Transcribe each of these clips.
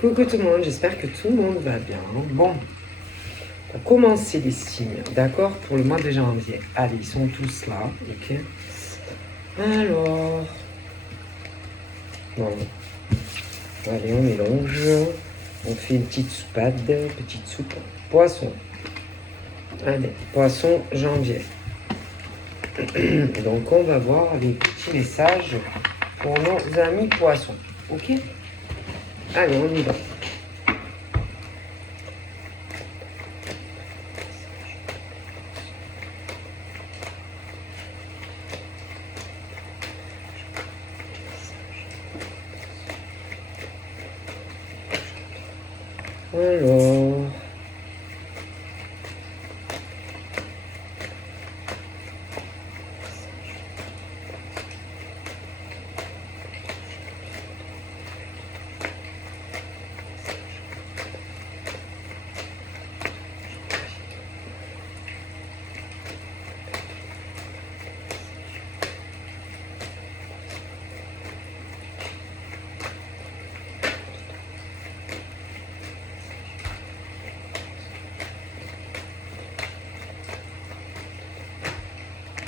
Coucou tout le monde, j'espère que tout le monde va bien. Bon, pour commencer les signes, d'accord, pour le mois de janvier. Allez, ils sont tous là, ok. Alors, bon, allez, on mélange. On fait une petite soupade, petite soupe. Poisson. Allez, poisson janvier. Donc, on va voir les petits messages pour nos amis poissons, ok. Allez, on y va.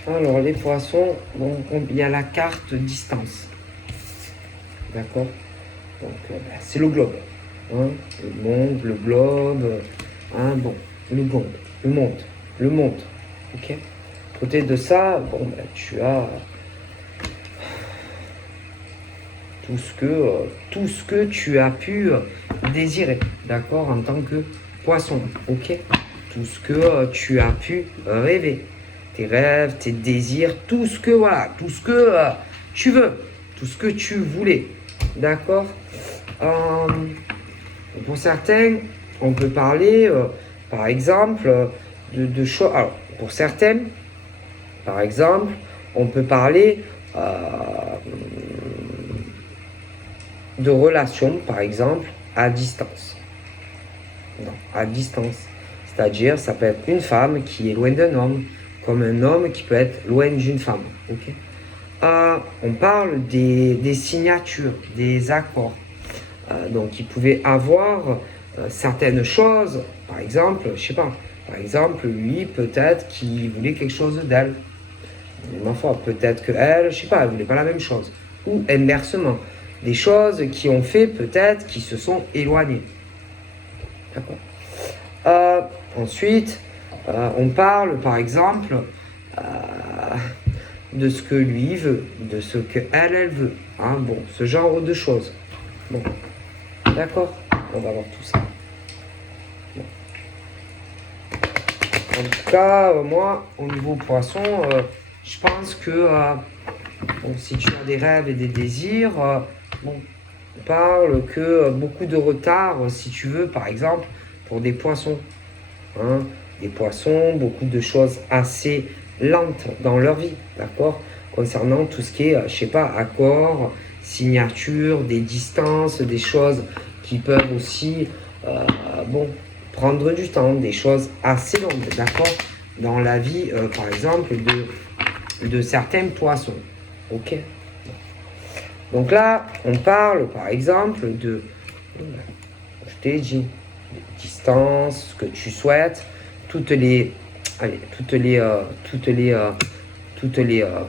Alors, les poissons, bon, il y a la carte distance. D'accord. Donc, c'est le globe. Hein, le monde, le globe. Hein, bon, le monde. Ok. À côté de ça, bon, tu as tout ce que tu as pu désirer. D'accord, en tant que poisson. Ok. Tout ce que tu as pu rêver. Tes rêves, tes désirs, tout ce que tu veux, tout ce que tu voulais, d'accord. Pour certains, on peut parler, par exemple, de choses. Alors, pour certaines, par exemple, on peut parler de relations, par exemple, à distance. Non, à distance. C'est-à-dire, ça peut être une femme qui est loin d'un homme, comme un homme qui peut être loin d'une femme. Okay. On parle des signatures, des accords. Donc, il pouvait avoir certaines choses, par exemple, je sais pas, par exemple, lui, peut-être qu'il voulait quelque chose d'elle. Ma foi, peut-être qu'elle, je sais pas, elle voulait pas la même chose. Ou inversement, des choses qui ont fait peut-être qu'ils se sont éloignés. D'accord. Ensuite, on parle, par exemple, de ce que lui veut, de ce qu'elle veut. Hein, bon, ce genre de choses. Bon, d'accord. On va voir tout ça. Bon. En tout cas, moi, au niveau poisson, je pense que bon, si tu as des rêves et des désirs, bon, on parle que beaucoup de retard, si tu veux, par exemple, pour des poissons. Hein, des poissons, beaucoup de choses assez lentes dans leur vie, d'accord, concernant tout ce qui est, je sais pas, accords, signatures, des distances, des choses qui peuvent aussi, bon, prendre du temps, des choses assez longues, d'accord, dans la vie, par exemple, de certains poissons, ok. Donc là, on parle, par exemple, de, je t'ai dit, distance, ce que tu souhaites, toutes les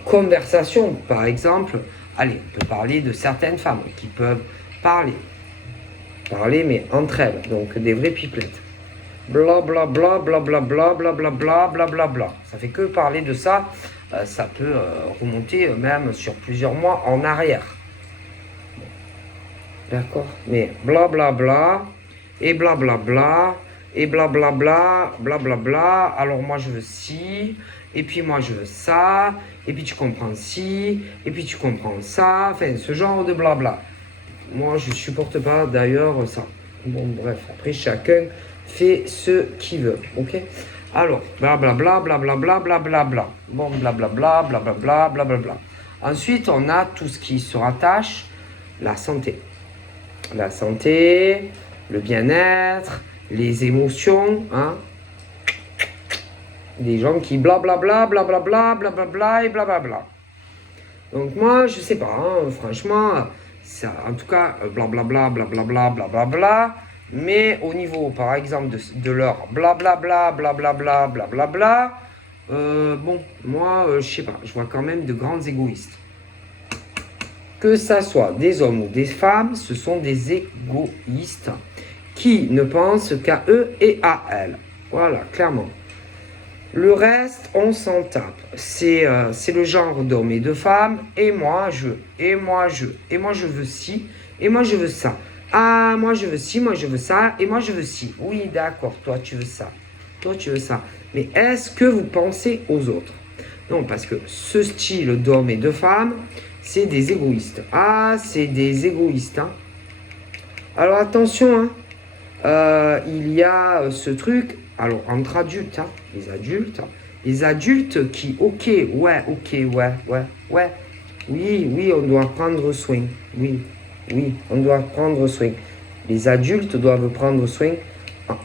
conversations, par exemple. Allez, on peut parler de certaines femmes qui peuvent parler mais entre elles, donc des vraies pipelettes. Bla bla bla bla bla bla bla bla bla bla bla bla. Ça fait que parler de ça, ça peut remonter même sur plusieurs mois en arrière. D'accord, mais bla bla bla et bla bla bla et blablabla, blablabla, alors moi je veux ci, et puis moi je veux ça, et puis tu comprends ci, et puis tu comprends ça, enfin ce genre de blabla. Moi je supporte pas d'ailleurs ça. Bon bref, après chacun fait ce qu'il veut, ok. Alors, blablabla, blablabla, blablabla. Bon, blablabla, blablabla, blablabla. Ensuite, on a tout ce qui se rattache, la santé. La santé, le bien-être, les émotions, hein. Des gens qui blablabla, blablabla, blablabla et blablabla. Donc moi, je sais pas, hein, franchement, ça, en tout cas, blablabla, blablabla, blablabla. Mais au niveau, par exemple, de leur blablabla, blablabla, blablabla, bon, moi, je sais pas, je vois quand même de grands égoïstes. Que ça soit des hommes ou des femmes, ce sont des égoïstes qui ne pensent qu'à eux et à elles. Voilà, clairement. Le reste, on s'en tape. C'est le genre d'homme et de femme. Et moi, je. Et moi, je. Et moi, je veux ci. Et moi, je veux ça. Ah, moi, je veux ci. Moi, je veux ça. Et moi, je veux ci. Oui, d'accord. Toi, tu veux ça. Toi, tu veux ça. Mais est-ce que vous pensez aux autres? Non, parce que ce style d'homme et de femme, c'est des égoïstes. Ah, c'est des égoïstes. Hein. Alors, attention, hein. Il y a ce truc, alors entre adultes, hein, les adultes qui, ok, ouais, oui, on doit prendre soin, oui, on doit prendre soin. Les adultes doivent prendre soin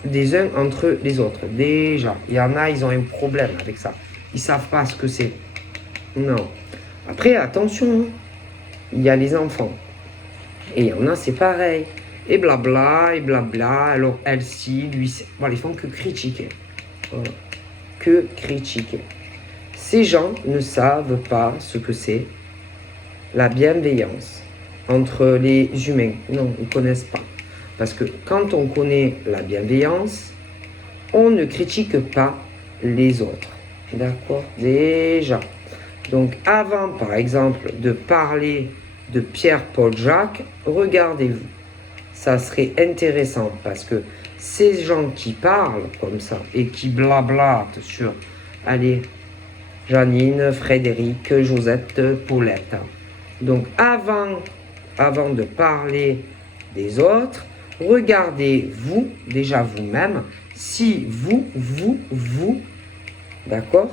des uns entre les autres. Déjà, il y en a, ils ont un problème avec ça. Ils savent pas ce que c'est. Non. Après, attention, hein, il y a les enfants. Et il y en a, c'est pareil. Et blabla, et blabla. Alors, elle, si, lui, c'est. Voilà, ils font que critiquer. Voilà. Que critiquer. Ces gens ne savent pas ce que c'est la bienveillance entre les humains. Non, ils ne connaissent pas. Parce que quand on connaît la bienveillance, on ne critique pas les autres. D'accord? Déjà. Donc, avant, par exemple, de parler de Pierre, Paul, Jacques, regardez-vous. Ça serait intéressant parce que ces gens qui parlent comme ça et qui blablatent sur, allez, Janine, Frédéric, Josette, Paulette. Donc avant de parler des autres, regardez-vous, déjà vous-même, si vous, d'accord,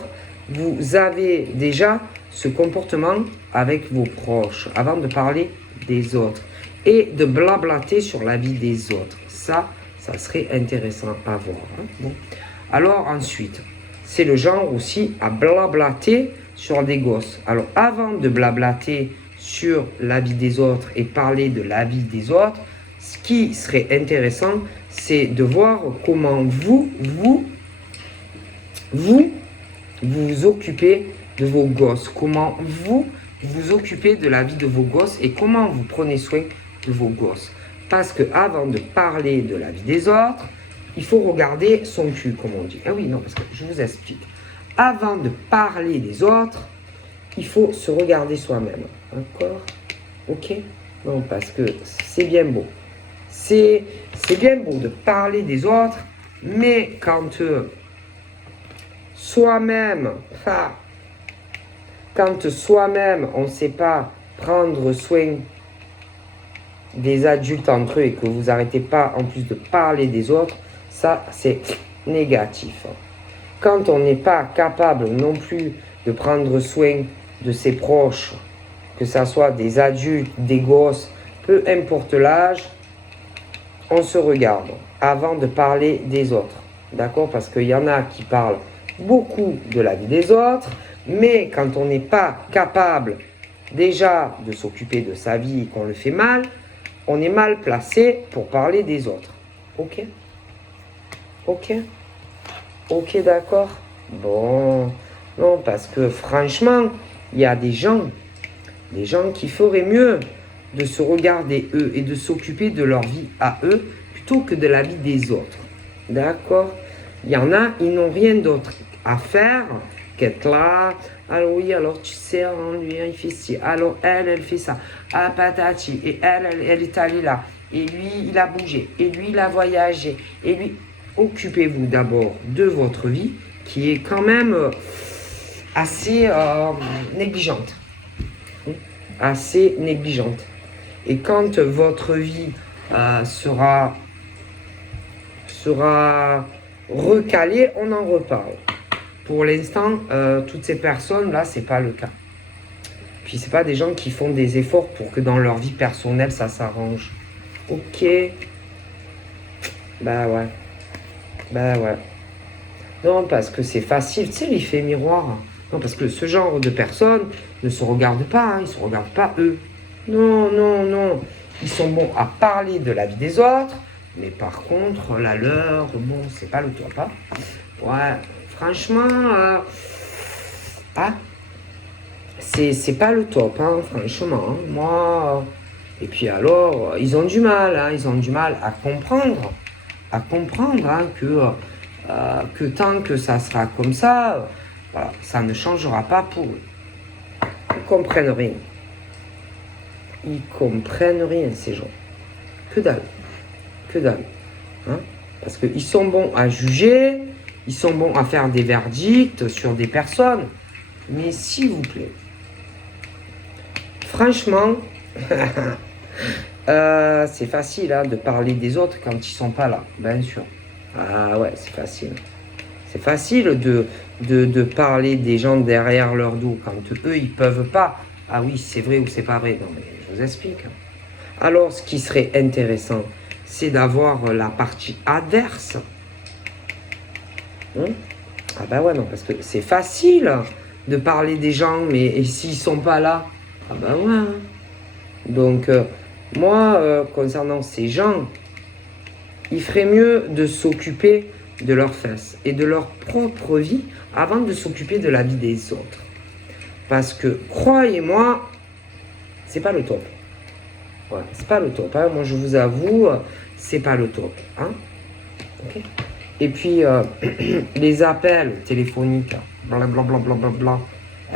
vous avez déjà ce comportement avec vos proches avant de parler des autres et de blablater sur la vie des autres. Ça serait intéressant à voir. Hein. Bon. Alors ensuite, c'est le genre aussi à blablater sur des gosses. Alors avant de blablater sur la vie des autres et parler de la vie des autres, ce qui serait intéressant, c'est de voir comment vous occupez de vos gosses, comment vous occupez de la vie de vos gosses et comment vous prenez soin de vos gosses. Parce que avant de parler de la vie des autres, il faut regarder son cul, comme on dit. Ah oui, non, parce que je vous explique. Avant de parler des autres, il faut se regarder soi-même. D'accord? Ok? Non, parce que c'est bien beau. C'est bien beau de parler des autres, mais quand soi-même, on ne sait pas prendre soin des adultes entre eux et que vous n'arrêtez pas en plus de parler des autres, ça c'est négatif. Quand on n'est pas capable non plus de prendre soin de ses proches, que ce soit des adultes, des gosses, peu importe l'âge, on se regarde avant de parler des autres. D'accord? Parce qu'il y en a qui parlent beaucoup de la vie des autres, mais quand on n'est pas capable déjà de s'occuper de sa vie et qu'on le fait mal, on est mal placé pour parler des autres. Ok? Ok? Ok, d'accord? Bon, non, parce que franchement, il y a des gens qui feraient mieux de se regarder eux et de s'occuper de leur vie à eux plutôt que de la vie des autres. D'accord? Il y en a, ils n'ont rien d'autre à faire qu'être là. Alors oui, alors tu sais, lui, il fait ci. Alors elle fait ça. Ah, patati. Et elle est allée là. Et lui, il a bougé. Et lui, il a voyagé. Et lui, occupez-vous d'abord de votre vie qui est quand même assez négligente. Assez négligente. Et quand votre vie sera recalée, on en reparle. Pour l'instant, toutes ces personnes-là, c'est pas le cas. Puis c'est pas des gens qui font des efforts pour que dans leur vie personnelle, ça s'arrange. Ok. Bah ouais. Non, parce que c'est facile, tu sais, l'effet miroir. Non, parce que ce genre de personnes ne se regardent pas, ils ne se regardent pas eux. Non, non, non. Ils sont bons à parler de la vie des autres, mais par contre, la leur, bon, c'est pas le top. Hein. Ouais, franchement, ah, c'est pas le top, hein, franchement. Hein. Moi, et puis alors, ils ont du mal, hein, ils ont du mal à comprendre hein, que tant que ça sera comme ça, voilà, ça ne changera pas pour eux. Ils comprennent rien. Ils comprennent rien, ces gens. Que dalle. Que dalle. Hein? Parce qu'ils sont bons à juger, ils sont bons à faire des verdicts sur des personnes. Mais s'il vous plaît, franchement, c'est facile hein, de parler des autres quand ils sont pas là, bien sûr. Ah ouais, c'est facile. C'est facile de parler des gens derrière leur dos quand eux, ils peuvent pas. Ah oui, c'est vrai ou c'est pas vrai. Non, mais je vous explique. Alors, ce qui serait intéressant, c'est d'avoir la partie adverse. Hein? Ah bah ouais, non, parce que c'est facile de parler des gens, mais s'ils sont pas là, ah bah ouais. Hein. Donc, moi, concernant ces gens, il ferait mieux de s'occuper de leurs fesses et de leur propre vie avant de s'occuper de la vie des autres. Parce que, croyez-moi, c'est pas le top. Ouais, c'est pas le top. Hein. Moi, je vous avoue, c'est pas le top. Hein. Okay. Et puis, les appels téléphoniques, blablabla,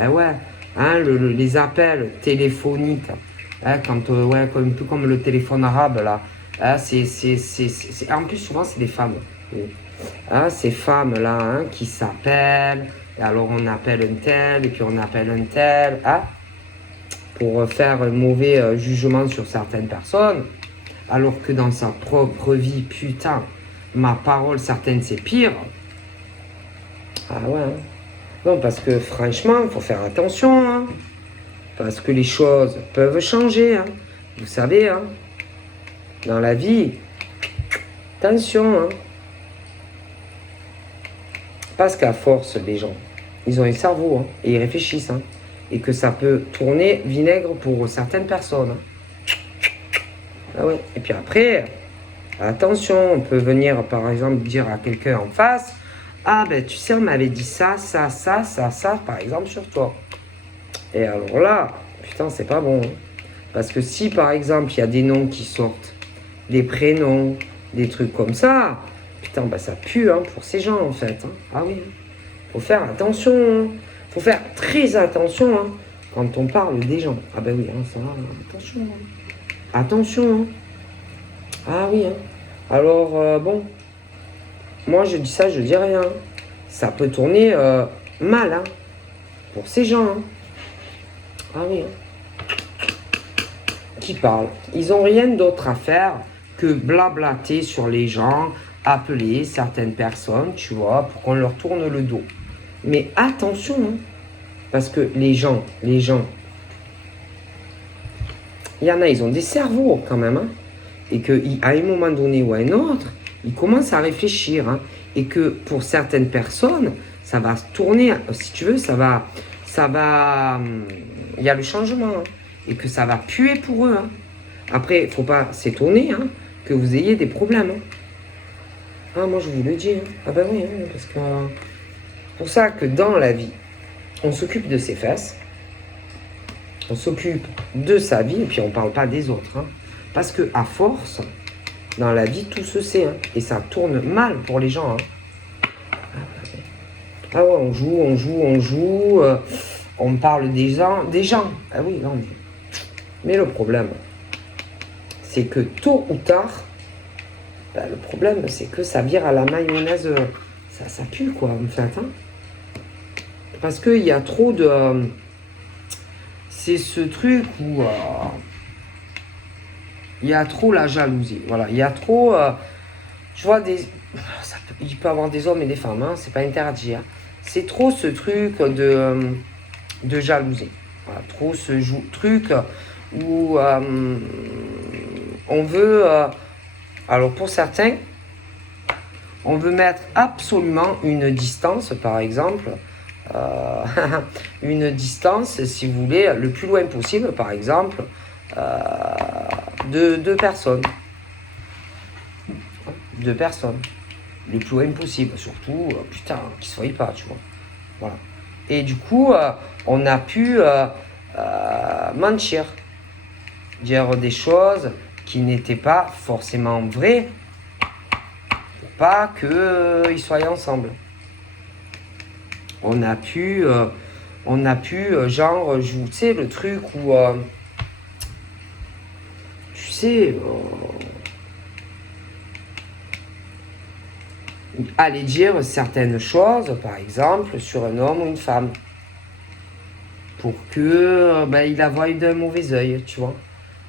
eh ouais, hein, les appels téléphoniques, hein, quand, ouais, un peu comme le téléphone arabe, là, hein, en plus, souvent, c'est des femmes. Hein, ces femmes-là hein, qui s'appellent, et alors on appelle un tel, et puis on appelle un tel, hein, pour faire un mauvais jugement sur certaines personnes, alors que dans sa propre vie, putain, ma parole, certaines, c'est pire. Ah ouais. Hein. Non, parce que franchement, il faut faire attention. Hein, parce que les choses peuvent changer. Hein, vous savez, hein, dans la vie, attention. Hein, parce qu'à force, les gens, ils ont un cerveau hein, et ils réfléchissent. Hein, et que ça peut tourner vinaigre pour certaines personnes. Hein. Ah ouais. Et puis après, attention, on peut venir par exemple dire à quelqu'un en face, ah ben tu sais, on m'avait dit ça, par exemple sur toi. Et alors là, putain, c'est pas bon. Hein. Parce que si par exemple il y a des noms qui sortent, des prénoms, des trucs comme ça, putain, bah ça pue hein, pour ces gens en fait. Hein. Ah oui, faut faire attention. Hein. Faut faire très attention hein, quand on parle des gens. Ah ben oui, hein, ça va, attention. Hein. Attention. Hein. Ah oui. Hein. Alors, bon, moi je dis ça, je dis rien. Ça peut tourner mal hein, pour ces gens. Hein. Ah oui. Hein. Qui parlent. Ils n'ont rien d'autre à faire que blablater sur les gens, appeler certaines personnes, tu vois, pour qu'on leur tourne le dos. Mais attention, hein, parce que les gens, il y en a, ils ont des cerveaux quand même, hein, et qu'à un moment donné ou à un autre, ils commencent à réfléchir, hein, et que pour certaines personnes, ça va se tourner, si tu veux, il y a le changement, hein, et que ça va puer pour eux. Hein. Après, il ne faut pas s'étonner hein, que vous ayez des problèmes. Hein. Ah, moi, je vous le dis. Hein. Ah ben oui, hein, parce que c'est pour ça que dans la vie, on s'occupe de ses fesses, on s'occupe de sa vie, et puis on ne parle pas des autres. Hein. Parce que à force, dans la vie, tout se sait. Hein, et ça tourne mal pour les gens. Hein. Ah ouais, on joue, on parle des gens. Ah oui, non. Mais le problème, c'est que tôt ou tard, le problème, c'est que ça vire à la mayonnaise. Ça pue, quoi, en fait. Hein. Parce qu'il y a trop de... c'est ce truc où... il y a trop la jalousie. Voilà, il y a trop... tu vois, il peut y avoir des hommes et des femmes, hein, c'est pas interdit. Hein. C'est trop ce truc de jalousie. Voilà, trop ce truc où on veut... alors pour certains, on veut mettre absolument une distance, par exemple, une distance, si vous voulez, le plus loin possible, par exemple, deux personnes. Deux personnes. Le plus loin possible. Surtout, putain, qu'ils ne se voient pas, tu vois. Voilà. Et du coup, on a pu mentir. Dire des choses qui n'étaient pas forcément vraies. Pour pas qu'ils soient ensemble. On a pu, genre, tu sais, le truc où, tu sais, aller dire certaines choses, par exemple, sur un homme ou une femme, pour que il la voie d'un mauvais œil, tu vois.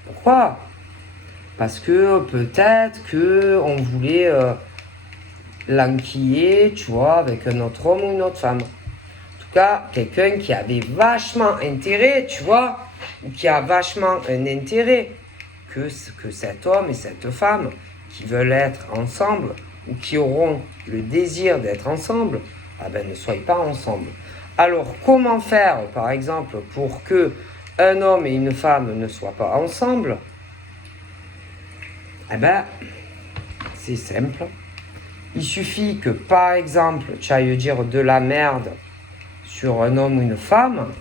Pourquoi? Parce que peut-être que on voulait l'enquiller, tu vois, avec un autre homme ou une autre femme. En tout cas, quelqu'un qui avait vachement intérêt, tu vois, ou qui a vachement un intérêt que cet homme et cette femme qui veulent être ensemble ou qui auront le désir d'être ensemble, ne soient pas ensemble. Alors, comment faire, par exemple, pour que un homme et une femme ne soient pas ensemble? C'est simple. Il suffit que, par exemple, tu ailles dire de la merde sur un homme ou une femme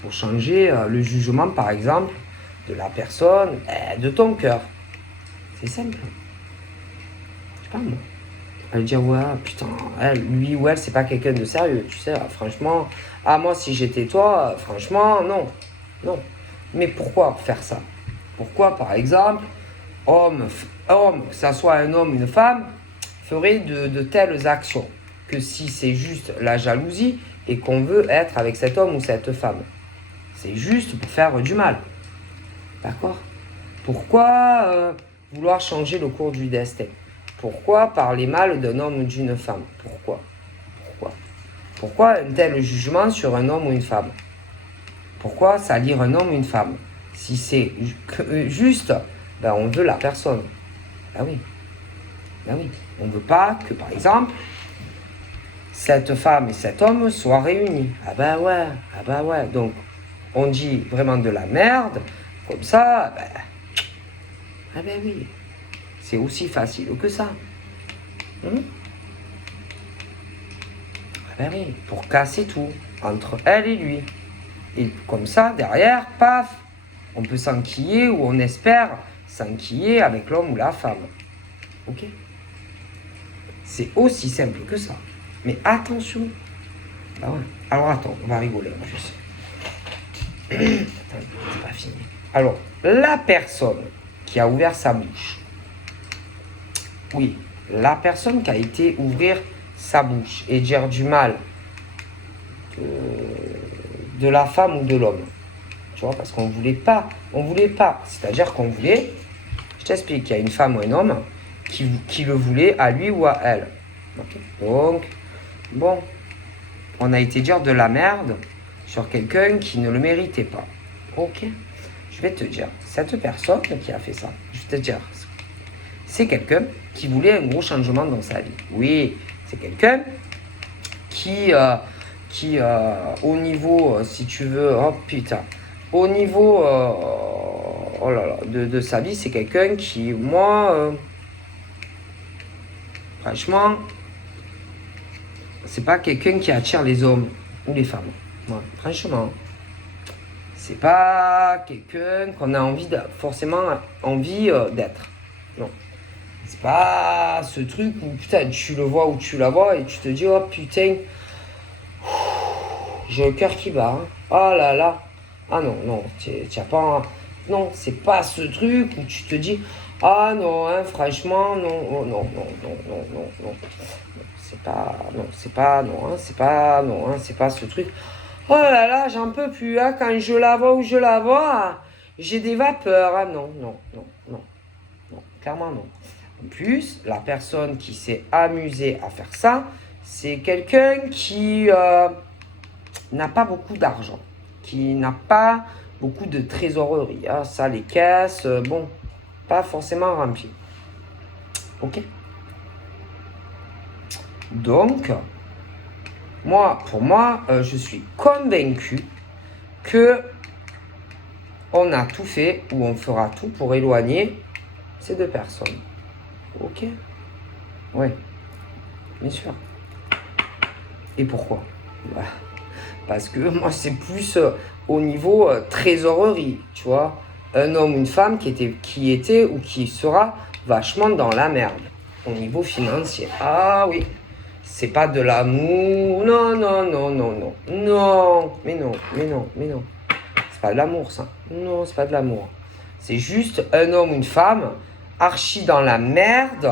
pour changer le jugement, par exemple, de la personne, de ton cœur. C'est simple. Je sais pas, moi. Elle dire, ouais, putain, lui ou elle, c'est pas quelqu'un de sérieux, tu sais, franchement. Moi, si j'étais toi, franchement, non. Non. Mais pourquoi faire ça? Pourquoi, par exemple, homme, que ça soit un homme ou une femme, ferait de telles actions que si c'est juste la jalousie et qu'on veut être avec cet homme ou cette femme? C'est juste pour faire du mal. D'accord? Pourquoi vouloir changer le cours du destin? Pourquoi parler mal d'un homme ou d'une femme? Pourquoi un tel jugement sur un homme ou une femme? Pourquoi salir un homme ou une femme? Si c'est juste, on veut la personne. Oui. On ne veut pas que, par exemple, cette femme et cet homme soient réunis. Ouais. Donc, on dit vraiment de la merde, comme ça, oui. C'est aussi facile que ça. Oui, pour casser tout entre elle et lui. Et comme ça, derrière, paf, on peut s'enquiller ou on espère s'enquiller avec l'homme ou la femme. Ok? C'est aussi simple que ça. Mais attention. Alors attends, on va rigoler en plus. Attends, c'est pas fini. Alors, la personne qui a ouvert sa bouche. Oui, la personne qui a été ouvrir sa bouche et dire du mal de la femme ou de l'homme. Tu vois, parce qu'on voulait pas. C'est-à-dire qu'on voulait, je t'explique, il y a une femme ou un homme qui le voulait à lui ou à elle. Okay. Donc, bon, on a été dire de la merde sur quelqu'un qui ne le méritait pas. Ok, je vais te dire, cette personne qui a fait ça, je vais te dire, c'est quelqu'un qui voulait un gros changement dans sa vie. Oui, c'est quelqu'un qui au niveau, si tu veux, au niveau de sa vie, c'est quelqu'un qui, moi, franchement, c'est pas quelqu'un qui attire les hommes ou les femmes. Moi, franchement, c'est pas quelqu'un qu'on a forcément envie d'être. Non. C'est pas ce truc où putain, tu le vois ou tu la vois et tu te dis, oh putain, j'ai le cœur qui bat. Hein. Oh là là. Ah non, tu n'as pas. Non, c'est pas ce truc où tu te dis, ah non, hein, franchement, non. C'est pas ce truc. Oh là là, j'en peux plus, hein, quand je la vois ou je la vois, j'ai des vapeurs. Hein. Non, clairement non. En plus, la personne qui s'est amusée à faire ça, c'est quelqu'un qui n'a pas beaucoup d'argent, qui n'a pas beaucoup de trésorerie. Ah, ça, les caisses, pas forcément remplies. Ok? Donc, pour moi, je suis convaincu que on a tout fait ou on fera tout pour éloigner ces deux personnes. Ok? Ouais, bien sûr. Et pourquoi? Bah, parce que moi, c'est plus au niveau trésorerie, tu vois. Un homme ou une femme qui était ou qui sera vachement dans la merde au niveau financier. Ah oui, c'est pas de l'amour. Non, non, non, non, non. Non, mais non, mais non, mais non. C'est pas de l'amour, ça. Non, c'est pas de l'amour. C'est juste un homme ou une femme archi dans la merde.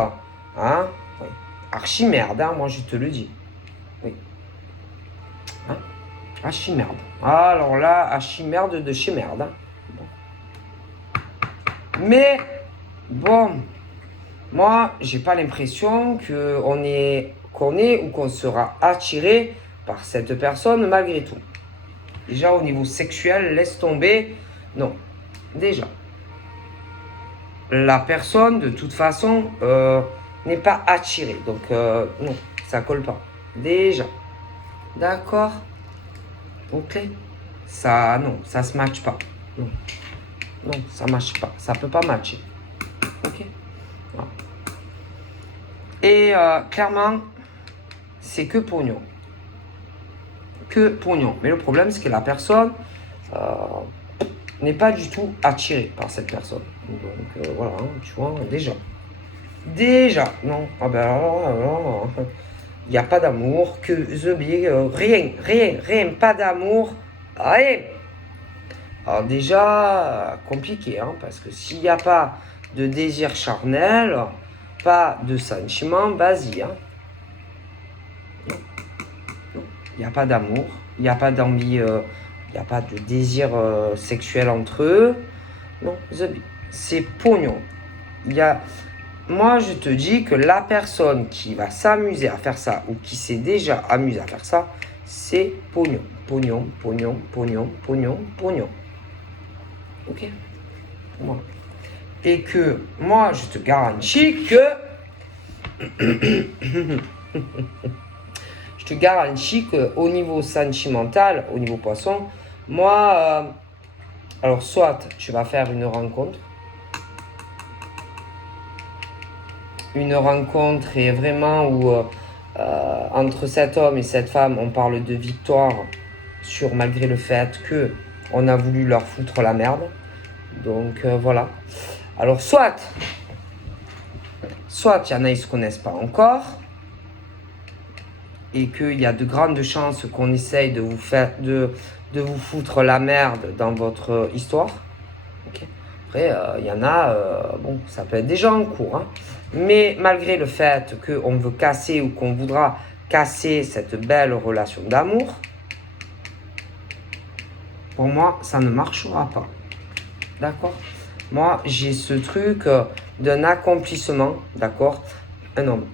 Hein? Oui. Archi merde, hein, moi je te le dis. Oui. Hein? Archi merde. Ah, alors là, archi merde de chez merde. Hein. Bon. Mais, bon, moi, j'ai pas l'impression qu'on est ou qu'on sera attiré par cette personne malgré tout. Déjà, au niveau sexuel, laisse tomber. Non, déjà. La personne, de toute façon, n'est pas attirée. Donc, non, ça colle pas. Déjà. D'accord? Ok? Ça, non, ça se matche pas. Non, non, ça matche pas. Ça peut pas matcher. Ok? Voilà. Et clairement, c'est que pognon. Que pognon. Mais le problème, c'est que la personne n'est pas du tout attirée par cette personne. Donc, voilà, hein, tu vois, déjà. Déjà, non. Ah ben alors, il n'y a pas d'amour, que the big, rien, pas d'amour, rien. Alors déjà, compliqué, hein, parce que s'il n'y a pas de désir charnel, pas de sentiment, vas-y. Hein. Il n'y a pas d'amour, il n'y a pas d'envie, il n'y a pas de désir sexuel entre eux. Non, c'est pognon. Il y a... Moi, je te dis que la personne qui va s'amuser à faire ça ou qui s'est déjà amusée à faire ça, c'est pognon. Pognon, pognon, pognon, pognon, pognon. Ok? Voilà. Et que moi, je te garantis que... je te garantis qu'au niveau sentimental, au niveau poisson, moi... alors, soit tu vas faire une rencontre et vraiment où entre cet homme et cette femme, on parle de victoire sur malgré le fait que on a voulu leur foutre la merde. Donc voilà. Alors soit il y en a ils se connaissent pas encore et qu'il y a de grandes chances qu'on essaye de vous faire de vous foutre la merde dans votre histoire. Okay. Après, il y en a, bon, ça peut être déjà en cours. Hein. Mais malgré le fait qu'on veut casser ou qu'on voudra casser cette belle relation d'amour, pour moi, ça ne marchera pas. D'accord? Moi, j'ai ce truc d'un accomplissement, d'accord? Un homme